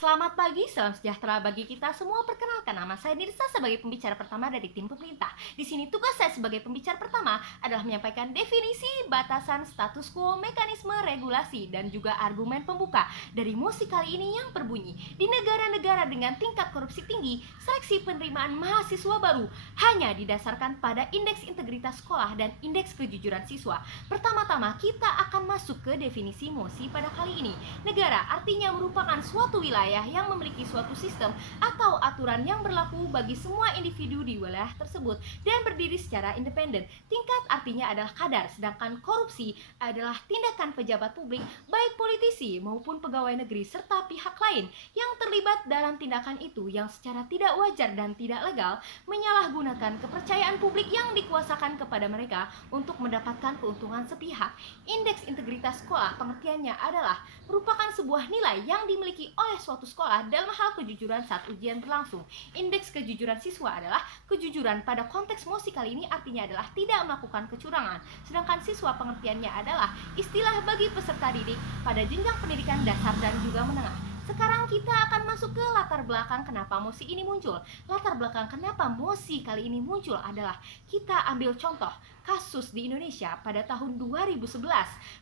Selamat pagi, salam sejahtera bagi kita semua. Perkenalkan, nama saya Nirsa sebagai pembicara pertama dari tim pemerintah. Di sini tugas saya sebagai pembicara pertama adalah menyampaikan definisi, batasan, status quo, mekanisme, regulasi, dan juga argumen pembuka dari mosi kali ini yang berbunyi, di negara-negara dengan tingkat korupsi tinggi, seleksi penerimaan mahasiswa baru hanya didasarkan pada indeks integritas sekolah dan indeks kejujuran siswa. Pertama-tama kita akan masuk ke definisi mosi pada kali ini. Negara artinya merupakan suatu wilayah yang memiliki suatu sistem atau aturan yang berlaku bagi semua individu di wilayah tersebut dan berdiri secara independen. Tingkat artinya adalah kadar, sedangkan korupsi adalah tindakan pejabat publik, baik politisi maupun pegawai negeri serta pihak lain yang terlibat dalam tindakan itu yang secara tidak wajar dan tidak legal menyalahgunakan kepercayaan publik yang dikuasakan kepada mereka untuk mendapatkan keuntungan sepihak. Indeks integritas sekolah pengertiannya adalah merupakan sebuah nilai yang dimiliki oleh suatu sekolah dalam hal kejujuran saat ujian berlangsung. Indeks kejujuran siswa adalah kejujuran pada konteks mosi kali ini artinya adalah tidak melakukan kecurangan. Sedangkan siswa pengertiannya adalah istilah bagi peserta didik pada jenjang pendidikan dasar dan juga menengah. Sekarang kita akan masuk ke latar belakang kenapa mosi ini muncul. Latar belakang kenapa mosi kali ini muncul adalah kita ambil contoh kasus di Indonesia pada tahun 2011.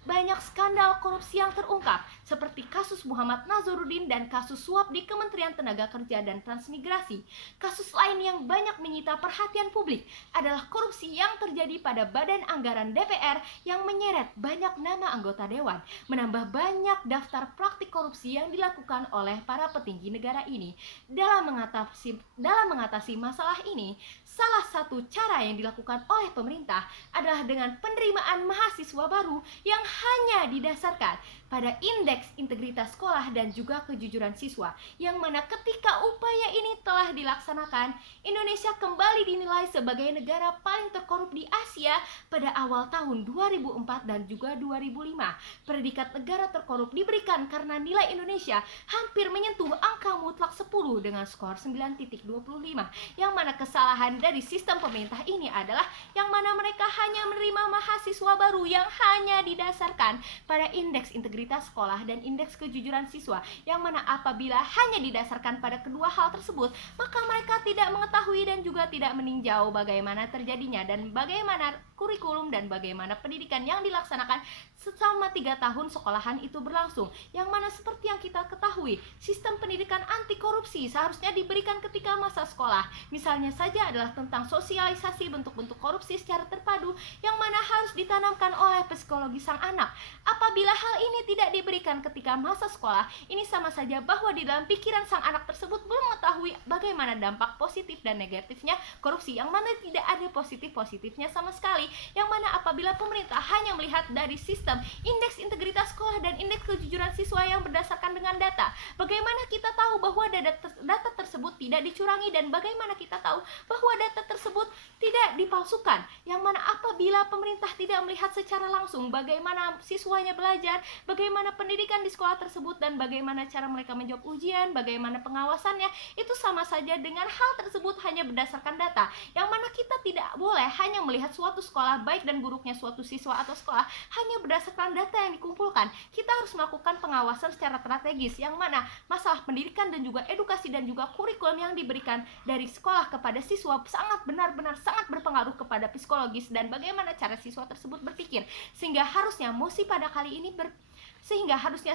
Banyak skandal korupsi yang terungkap seperti kasus Muhammad Nazarudin dan kasus suap di Kementerian Tenaga Kerja dan Transmigrasi. Kasus lain yang banyak menyita perhatian publik adalah korupsi yang terjadi pada Badan Anggaran DPR yang menyeret banyak nama anggota dewan, menambah banyak daftar praktik korupsi yang dilakukan oleh para petinggi negara ini. Dalam mengatasi masalah ini, salah satu cara yang dilakukan oleh pemerintah adalah dengan penerimaan mahasiswa baru yang hanya didasarkan pada indeks integritas sekolah dan juga kejujuran siswa, yang mana ketika upaya ini telah dilaksanakan, Indonesia kembali dinilai sebagai negara paling terkorup di Asia pada awal tahun 2004 dan juga 2005. Predikat negara terkorup diberikan karena nilai Indonesia hampir menyentuh angka mutlak 10 dengan skor 9.25, yang mana kesalahan dari sistem pemerintah ini adalah yang mana mereka hanya menerima mahasiswa baru yang hanya didasarkan pada indeks integritas sekolah dan indeks kejujuran siswa, yang mana apabila hanya didasarkan pada kedua hal tersebut, maka mereka tidak mengetahui dan juga tidak meninjau bagaimana terjadinya dan bagaimana kurikulum dan bagaimana pendidikan yang dilaksanakan selama 3 tahun sekolahan itu berlangsung, yang mana seperti yang kita ketahui, sistem pendidikan anti korupsi seharusnya diberikan ketika masa sekolah. Misalnya saja adalah tentang sosialisasi bentuk-bentuk korupsi secara terpadu, yang mana harus ditanamkan oleh psikologi sang anak. Apabila hal ini tidak diberikan ketika masa sekolah, ini sama saja bahwa di dalam pikiran sang anak tersebut belum mengetahui bagaimana dampak positif dan negatifnya korupsi, yang mana tidak ada positif-positifnya sama sekali, yang mana apabila pemerintah hanya melihat dari sistem indeks integritas sekolah dan indeks kejujuran siswa yang berdasarkan dengan data, bagaimana kita tahu bahwa data tersebut tidak dicurangi dan bagaimana kita tahu bahwa data tersebut tidak dipalsukan, yang mana apabila pemerintah tidak melihat secara langsung bagaimana siswanya belajar, bagaimana pendidikan di sekolah tersebut, dan bagaimana cara mereka menjawab ujian, bagaimana pengawasannya, itu sama saja dengan hal tersebut hanya berdasarkan data, yang mana kita tidak boleh hanya melihat suatu sekolah baik dan buruknya suatu siswa atau sekolah hanya berdasarkan data yang dikumpulkan. Kita harus melakukan pengawasan secara strategis, yang mana masalah pendidikan dan juga edukasi dan juga kurikulum yang diberikan dari sekolah kepada siswa sangat benar-benar sangat berpengaruh kepada psikologis dan bagaimana cara siswa tersebut berpikir, sehingga harusnya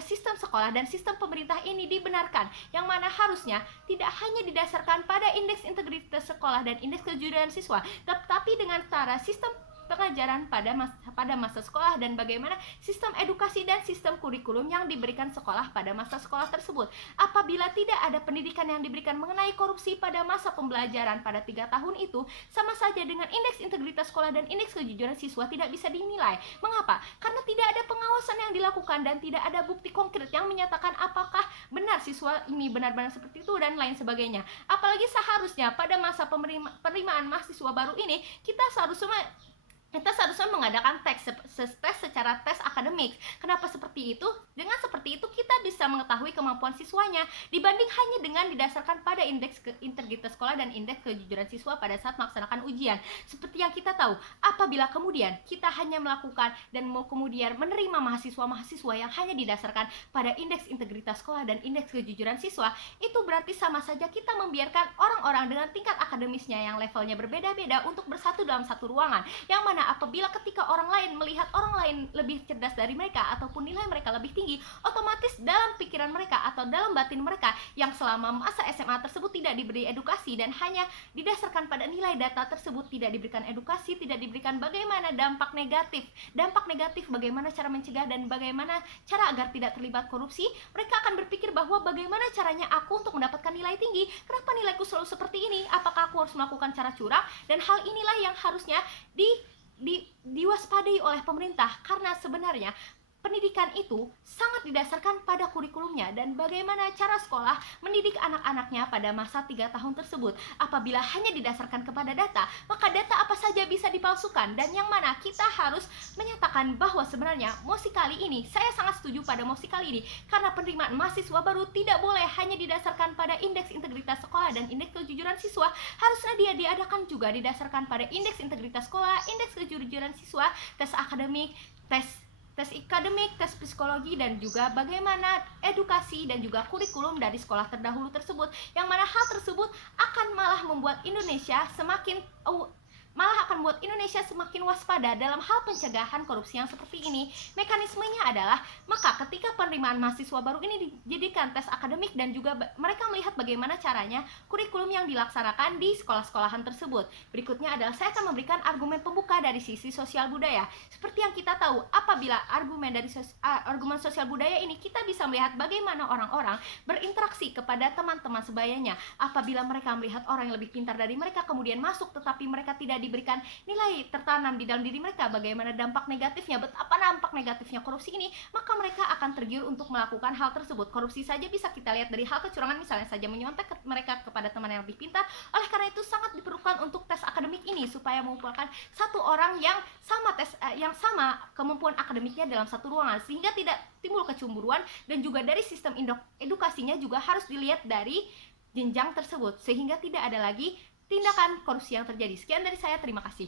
sistem sekolah dan sistem pemerintah ini dibenarkan, yang mana harusnya tidak hanya didasarkan pada indeks integritas sekolah dan indeks kejujuran siswa, tetapi dengan cara sistem pengajaran pada masa sekolah dan bagaimana sistem edukasi dan sistem kurikulum yang diberikan sekolah pada masa sekolah tersebut. Apabila tidak ada pendidikan yang diberikan mengenai korupsi pada masa pembelajaran pada 3 tahun itu, sama saja dengan indeks integritas sekolah dan indeks kejujuran siswa tidak bisa dinilai. Mengapa? Karena tidak ada pengawasan yang dilakukan dan tidak ada bukti konkret yang menyatakan apakah benar siswa ini benar-benar seperti itu dan lain sebagainya. Apalagi seharusnya pada masa penerimaan mahasiswa baru ini, kita seharusnya kita seharusnya mengadakan tes secara tes akademik. Kenapa seperti itu? Dengan seperti itu kita bisa mengetahui kemampuan siswanya dibanding hanya dengan didasarkan pada indeks integritas sekolah dan indeks kejujuran siswa pada saat melaksanakan ujian. Seperti yang kita tahu, apabila kemudian kita hanya melakukan dan mau kemudian menerima mahasiswa-mahasiswa yang hanya didasarkan pada indeks integritas sekolah dan indeks kejujuran siswa, itu berarti sama saja kita membiarkan orang-orang dengan tingkat akademisnya yang levelnya berbeda-beda untuk bersatu dalam satu ruangan, yang mana apabila ketika orang lain melihat orang lain lebih cerdas dari mereka ataupun nilai mereka lebih tinggi, otomatis dalam pikiran mereka atau dalam batin mereka yang selama masa SMA tersebut tidak diberi edukasi dan hanya didasarkan pada nilai data tersebut, tidak diberikan edukasi, tidak diberikan bagaimana dampak negatif bagaimana cara mencegah dan bagaimana cara agar tidak terlibat korupsi, mereka akan berpikir bahwa bagaimana caranya aku untuk mendapatkan nilai tinggi, kenapa nilaiku selalu seperti ini, apakah aku harus melakukan cara curang, dan hal inilah yang harusnya diwaspadai oleh pemerintah, karena sebenarnya pendidikan itu sangat didasarkan pada kurikulumnya dan bagaimana cara sekolah mendidik anak-anaknya pada masa 3 tahun tersebut. Apabila hanya didasarkan kepada data, maka data apa saja bisa dipalsukan, dan yang mana kita harus menyatakan bahwa sebenarnya mosi kali ini, saya sangat setuju pada mosi kali ini, karena penerimaan mahasiswa baru tidak boleh hanya didasarkan pada indeks integritas sekolah dan indeks kejujuran siswa, harusnya dia diadakan juga didasarkan pada indeks integritas sekolah, indeks kejujuran siswa, tes akademik, tes akademik, tes psikologi, dan juga bagaimana edukasi dan juga kurikulum dari sekolah terdahulu tersebut, yang mana hal tersebut akan malah membuat Indonesia semakin waspada dalam hal pencegahan korupsi yang seperti ini. Mekanismenya adalah, maka ketika penerimaan mahasiswa baru ini dijadikan tes akademik dan juga mereka melihat bagaimana caranya kurikulum yang dilaksanakan di sekolah-sekolahan tersebut. Berikutnya adalah saya akan memberikan argumen pembuka dari sisi sosial budaya. Seperti yang kita tahu, apabila argumen sosial budaya ini, kita bisa melihat bagaimana orang-orang berinteraksi kepada teman-teman sebayanya. Apabila mereka melihat orang yang lebih pintar dari mereka kemudian masuk tetapi mereka tidak diberikan nilai tertanam di dalam diri mereka, bagaimana dampak negatifnya, betapa dampak negatifnya korupsi ini, maka mereka akan tergiur untuk melakukan hal tersebut. Korupsi saja bisa kita lihat dari hal kecurangan, misalnya saja menyontek mereka kepada teman yang lebih pintar. Oleh karena itu sangat diperlukan untuk tes akademik ini supaya mengumpulkan satu orang yang sama kemampuan akademiknya dalam satu ruangan, sehingga tidak timbul kecemburuan, dan juga dari sistem edukasinya juga harus dilihat dari jenjang tersebut sehingga tidak ada lagi tindakan korupsi yang terjadi. Sekian dari saya, terima kasih.